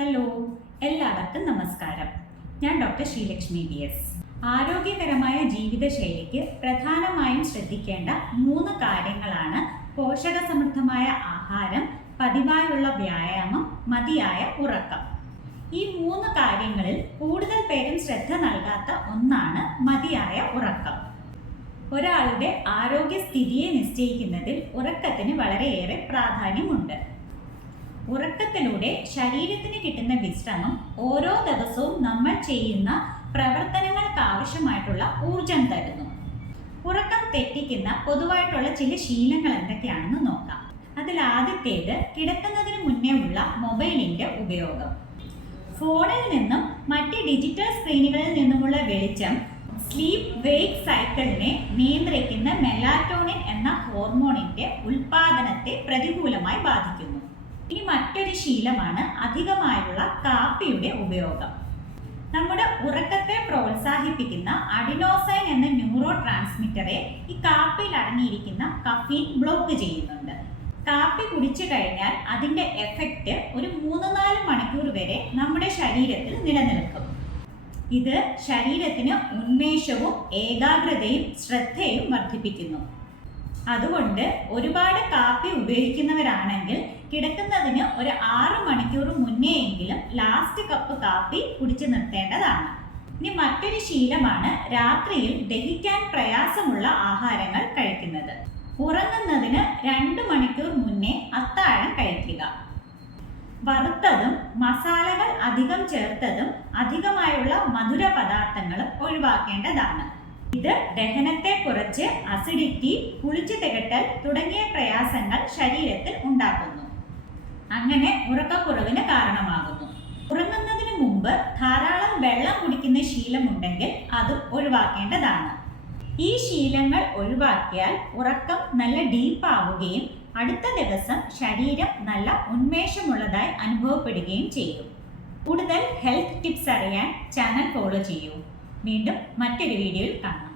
Hello, എല്ലാവർക്കും നമസ്കാരം. ഞാൻ ഡോക്ടർ ശ്രീലക്ഷ്മി DS. ആരോഗ്യകരമായ ജീവിതശൈലിക്ക് പ്രധാനമായും ശ്രദ്ധിക്കേണ്ട 3 കാര്യങ്ങളാണ് പോഷകസമൃദ്ധമായ ആഹാരം, പതിവായുള്ള വ്യായാമം, മതിയായ ഉറക്കം. ഈ 3 കാര്യങ്ങളിൽ കൂടുതൽ പേരും ശ്രദ്ധ നൽകാത്ത ഒന്നാണ് മതിയായ ഉറക്കം. ഒരാളുടെ ആരോഗ്യസ്ഥിതിയെ നിശ്ചയിക്കുന്നതിൽ ഉറക്കത്തിന് വളരെയേറെ പ്രാധാന്യമുണ്ട്. ഉറക്കത്തിലൂടെ ശരീരത്തിന് കിട്ടുന്ന വിശ്രമം ഓരോ ദിവസവും നമ്മൾ ചെയ്യുന്ന പ്രവർത്തനങ്ങൾക്ക് ആവശ്യമായിട്ടുള്ള ഊർജം തരുന്നു. ഉറക്കം തെറ്റിക്കുന്ന പൊതുവായിട്ടുള്ള ചില ശീലങ്ങൾ എന്തൊക്കെയാണെന്ന് നോക്കാം. അതിൽ ആദ്യത്തേത് കിടക്കുന്നതിന് മുന്നേ ഉള്ള മൊബൈലിന്റെ ഉപയോഗം. ഫോണിൽ നിന്നും മറ്റ് ഡിജിറ്റൽ സ്ക്രീനുകളിൽ നിന്നുമുള്ള വെളിച്ചം സ്ലീപ്പ് വെയ്ക്ക് സൈക്കിളിനെ നിയന്ത്രിക്കുന്ന മെലാറ്റോണിൻ എന്ന ഹോർമോണിന്റെ ഉൽപാദനത്തെ പ്രതികൂലമായി ബാധിക്കുന്നു. ഇനി മറ്റൊരു ശീലമാണ് അധികമായുള്ള കാപ്പിയുടെ ഉപയോഗം. നമ്മുടെ ഉറക്കത്തെ പ്രോത്സാഹിപ്പിക്കുന്ന അഡിനോസൈൻ എന്ന ന്യൂറോ ട്രാൻസ്മിറ്ററെ ഈ കാപ്പിയിൽ അടങ്ങിയിരിക്കുന്ന കഫീൻ ബ്ലോക്ക് ചെയ്യുന്നുണ്ട്. കാപ്പി കുടിച്ചു കഴിഞ്ഞാൽ അതിന്റെ എഫക്റ്റ് ഒരു 3-4 മണിക്കൂർ വരെ നമ്മുടെ ശരീരത്തിൽ നിലനിൽക്കും. ഇത് ശരീരത്തിന് ഉന്മേഷവും ഏകാഗ്രതയും ശ്രദ്ധയും വർദ്ധിപ്പിക്കുന്നു. അതുകൊണ്ട് ഒരുപാട് കാപ്പി ഉപയോഗിക്കുന്നവരാണെങ്കിൽ കിടക്കുന്നതിന് ഒരു 6 മണിക്കൂർ മുന്നേയെങ്കിലും ലാസ്റ്റ് കപ്പ് കാപ്പി കുടിച്ചു നിർത്തേണ്ടതാണ്. ഇനി മറ്റൊരു ശീലമാണ് രാത്രിയിൽ ദഹിക്കാൻ പ്രയാസമുള്ള ആഹാരങ്ങൾ കഴിക്കുന്നത്. ഉറങ്ങുന്നതിന് 2 മണിക്കൂർ മുന്നേ അത്താഴം കഴിക്കുക. വറുത്തതും മസാലകൾ അധികം ചേർത്തതും അധികമായുള്ള മധുര പദാർത്ഥങ്ങളും ഒഴിവാക്കേണ്ടതാണ്. ഇത് ദഹനത്തെ കുറച്ച് അസിഡിറ്റി, കുളിച്ചു തികട്ടൽ തുടങ്ങിയ പ്രയാസങ്ങൾ ശരീരത്തിൽ ഉണ്ടാക്കുന്നു. അങ്ങനെ ഉറക്കക്കുറവിന് കാരണമാകുന്നു. ഉറങ്ങുന്നതിന് മുമ്പ് ധാരാളം വെള്ളം കുടിക്കുന്ന ശീലമുണ്ടെങ്കിൽ അത് ഒഴിവാക്കേണ്ടതാണ്. ഈ ശീലങ്ങൾ ഒഴിവാക്കിയാൽ ഉറക്കം നല്ല ഡീപ്പാവുകയും അടുത്ത ദിവസം ശരീരം നല്ല ഉന്മേഷമുള്ളതായി അനുഭവപ്പെടുകയും ചെയ്യും. കൂടുതൽ ഹെൽത്ത് ടിപ്സ് അറിയാൻ ചാനൽ ഫോളോ ചെയ്യൂ. വീണ്ടും മറ്റൊരു വീഡിയോയിൽ കാണാം.